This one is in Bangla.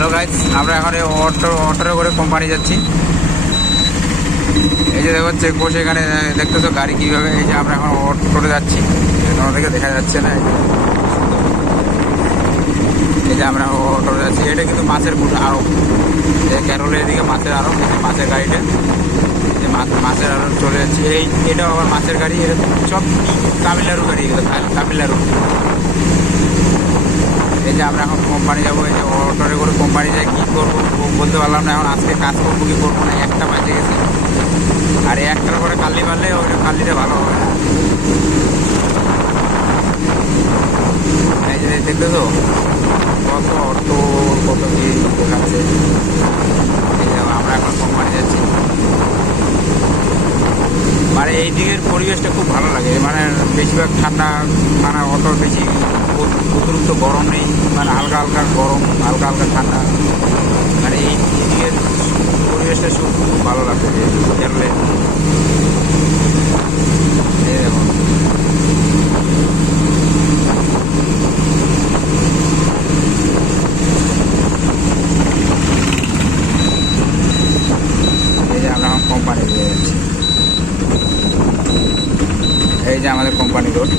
হ্যালো গাইস, আমরা এখন অটোরে করে কোম্পানি যাচ্ছি। এই যে দেখো চেকপোস্ট, এখানে দেখতেছো গাড়ি কীভাবে। এই যে আমরা এখন অটোরে যাচ্ছি, তোমাদেরকে দেখা যাচ্ছে না। এই যে আমরা অটোরে যাচ্ছি। এটা কিন্তু মাছের আড়ত, ক্যারলের এদিকে মাছের আড়ত, মাছের গাড়িটা যে মাছের আড়ত চলে যাচ্ছি। এটাও আবার মাছের গাড়ি। এটা সব তামিলনাড়ু গাড়ি, এগুলো তামিলনাড়ু। এই যে আমরা এখন কোম্পানি যাবো। এই যে অটোরে করে কোম্পানি যাই, কী করবো বলতে পারলাম না। এখন আজকে কাজ করবো কি করবো না, একটা বাজে গেছে। আর এই একটার পরে কালি মারলে ওইটা কালিটা ভালো হবে না। এই যে দেখতে তো কত অটো, কত কি দেখাচ্ছে। এই যে আমরা এখন কোম্পানি যাচ্ছি। মানে এই দিকের পরিবেশটা খুব ভালো লাগে। মানে বেশিরভাগ ঠান্ডা, মানে অত বেশি অতিরিক্ত গরম নেই, মানে হালকা হালকা গরম, হালকা হালকা ঠান্ডা। মানে এই দিকের পরিবেশটা খুব ভালো লাগছে দেখলে। দেখুন এই যে আমরা এখন কোম্পানি যাচ্ছি। এই যে আমাদের কোম্পানি রোড।